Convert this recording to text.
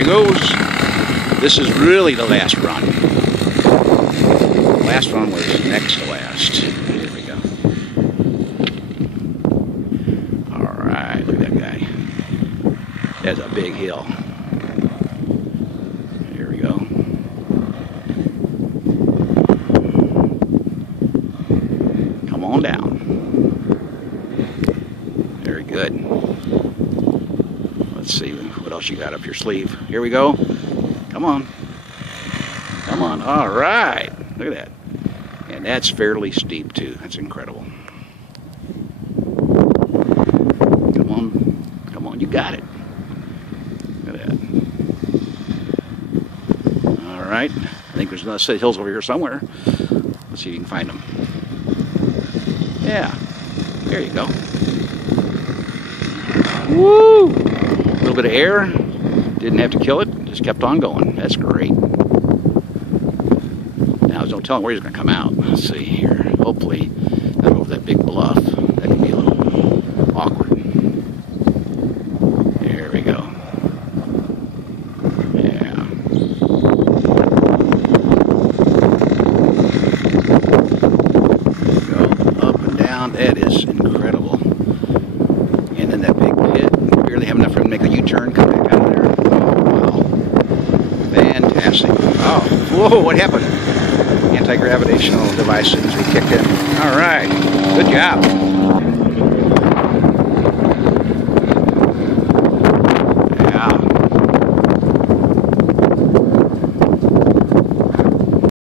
There he goes. This is really the last run. The last run was next to last. Here we go. Alright, look at that guy. That's a big hill. Here we go. Come on down. Very good. Let's see what else you got up your sleeve. Here we go. Come on. Come on. All right. Look at that. And that's fairly steep, too. That's incredible. Come on. Come on. You got it. Look at that. All right. I think there's another set of hills over here somewhere. Let's see if you can find them. Yeah. There you go. Woo! A little bit of air. Didn't have to kill it. Just kept on going. That's great. Now, don't tell him where he's going to come out. Let's see here. Hopefully, not over that big bluff. That can be a little awkward. There we go. Yeah. Go up and down. That is incredible. And then that big pit. Barely have enough room to make a U-turn. Come back out of there. Fantastic. Oh, whoa, what happened? Anti-gravitational device seems to be kicked in. All right. Good job.